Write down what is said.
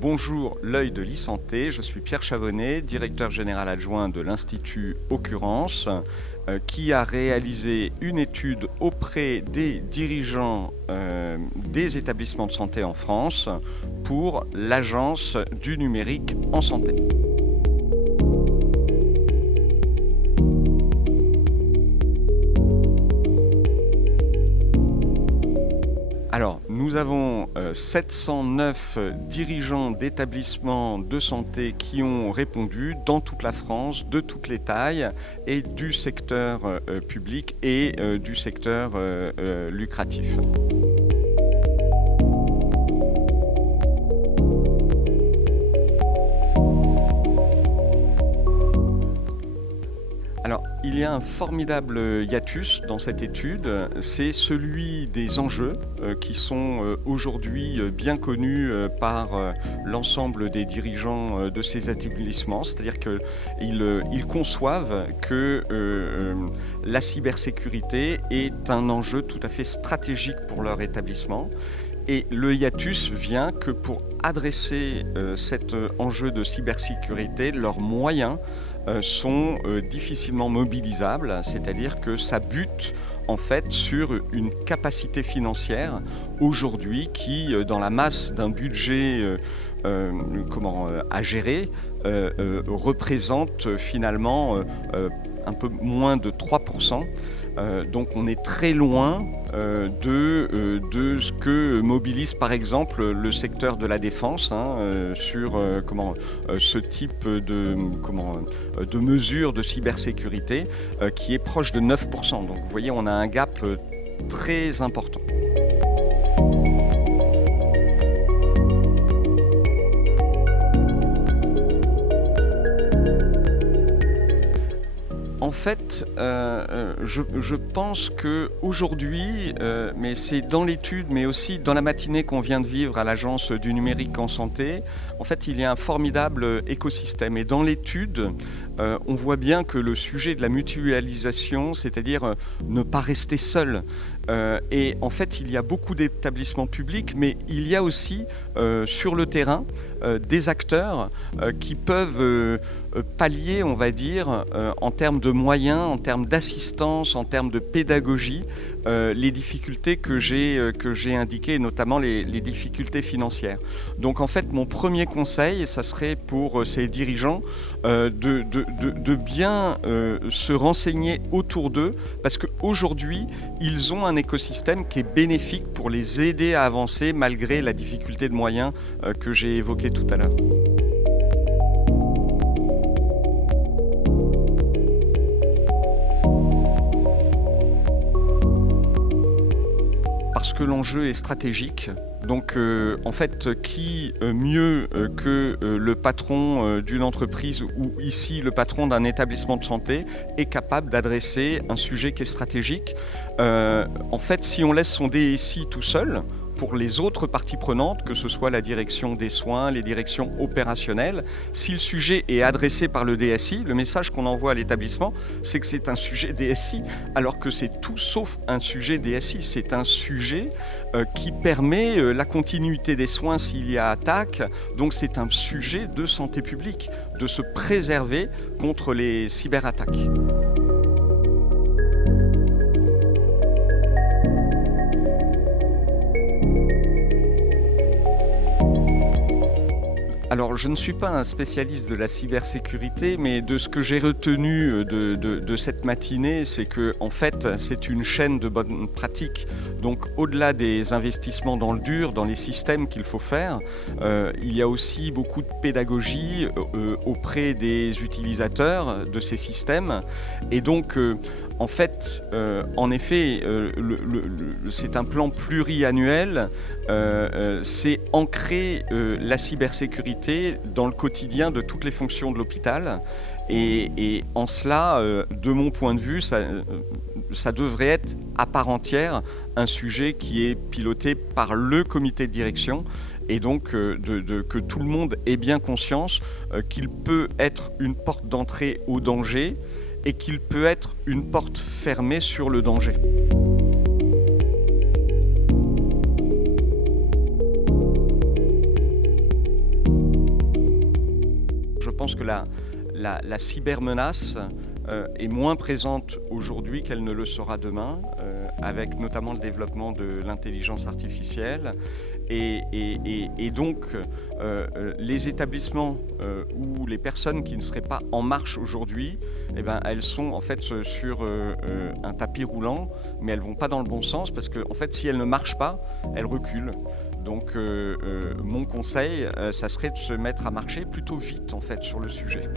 Bonjour, l'œil de l'e-santé, je suis Pierre Chavonnet, directeur général adjoint de l'Institut Occurrence, qui a réalisé une étude auprès des dirigeants des établissements de santé en France pour l'Agence du numérique en santé. Alors, nous avons 709 dirigeants d'établissements de santé qui ont répondu dans toute la France, de toutes les tailles, et du secteur public et du secteur lucratif. Alors, il y a un formidable hiatus dans cette étude, c'est celui des enjeux qui sont aujourd'hui bien connus par l'ensemble des dirigeants de ces établissements, c'est-à-dire qu'ils conçoivent que la cybersécurité est un enjeu tout à fait stratégique pour leur établissement. Et le hiatus vient que pour adresser cet enjeu de cybersécurité, leurs moyens sont difficilement mobilisables, c'est-à-dire que ça bute en fait sur une capacité financière aujourd'hui qui, dans la masse d'un budget à gérer, représente finalement un peu moins de 3%. Donc on est très loin de ce que mobilise par exemple le secteur de la défense sur ce type de mesures de cybersécurité qui est proche de 9%. Donc vous voyez, on a un gap très important. En fait, je pense qu'aujourd'hui, mais c'est dans l'étude, mais aussi dans la matinée qu'on vient de vivre à l'Agence du numérique en santé, en fait, il y a un formidable écosystème. Et dans l'étude, on voit bien que le sujet de la mutualisation, c'est-à-dire ne pas rester seul, et en fait, il y a beaucoup d'établissements publics, mais il y a aussi sur le terrain des acteurs qui peuvent pallier, on va dire, en termes de moyens, en termes d'assistance, en termes de pédagogie, les difficultés que j'ai indiquées, notamment les difficultés financières. Donc en fait, mon premier conseil, ça serait pour ces dirigeants de bien se renseigner autour d'eux, parce qu'aujourd'hui, ils ont un écosystème qui est bénéfique pour les aider à avancer malgré la difficulté de moyens que j'ai évoquée tout à l'heure. Parce que l'enjeu est stratégique. Donc en fait, qui mieux que le patron d'une entreprise ou ici le patron d'un établissement de santé est capable d'adresser un sujet qui est stratégique. En fait, si on laisse son DSI tout seul, pour les autres parties prenantes, que ce soit la direction des soins, les directions opérationnelles, si le sujet est adressé par le DSI, le message qu'on envoie à l'établissement, c'est que c'est un sujet DSI, alors que c'est tout sauf un sujet DSI. C'est un sujet qui permet la continuité des soins s'il y a attaque. Donc c'est un sujet de santé publique, de se préserver contre les cyberattaques. Alors, je ne suis pas un spécialiste de la cybersécurité, mais de ce que j'ai retenu de cette matinée, c'est que, en fait, c'est une chaîne de bonnes pratiques. Donc, au-delà des investissements dans le dur, dans les systèmes qu'il faut faire, il y a aussi beaucoup de pédagogie auprès des utilisateurs de ces systèmes. Et donc, en fait, en effet, c'est un plan pluriannuel, c'est ancrer la cybersécurité dans le quotidien de toutes les fonctions de l'hôpital. Et en cela, de mon point de vue, ça devrait être à part entière un sujet qui est piloté par le comité de direction. Et donc que tout le monde ait bien conscience qu'il peut être une porte d'entrée au danger et qu'il peut être une porte fermée sur le danger. la cybermenace est moins présente aujourd'hui qu'elle ne le sera demain, avec notamment le développement de l'intelligence artificielle. Et donc, les établissements ou les personnes qui ne seraient pas en marche aujourd'hui, eh ben, elles sont en fait sur un tapis roulant, mais elles ne vont pas dans le bon sens, parce que en fait, si elles ne marchent pas, elles reculent. Donc mon conseil, ça serait de se mettre à marcher plutôt vite en fait sur le sujet.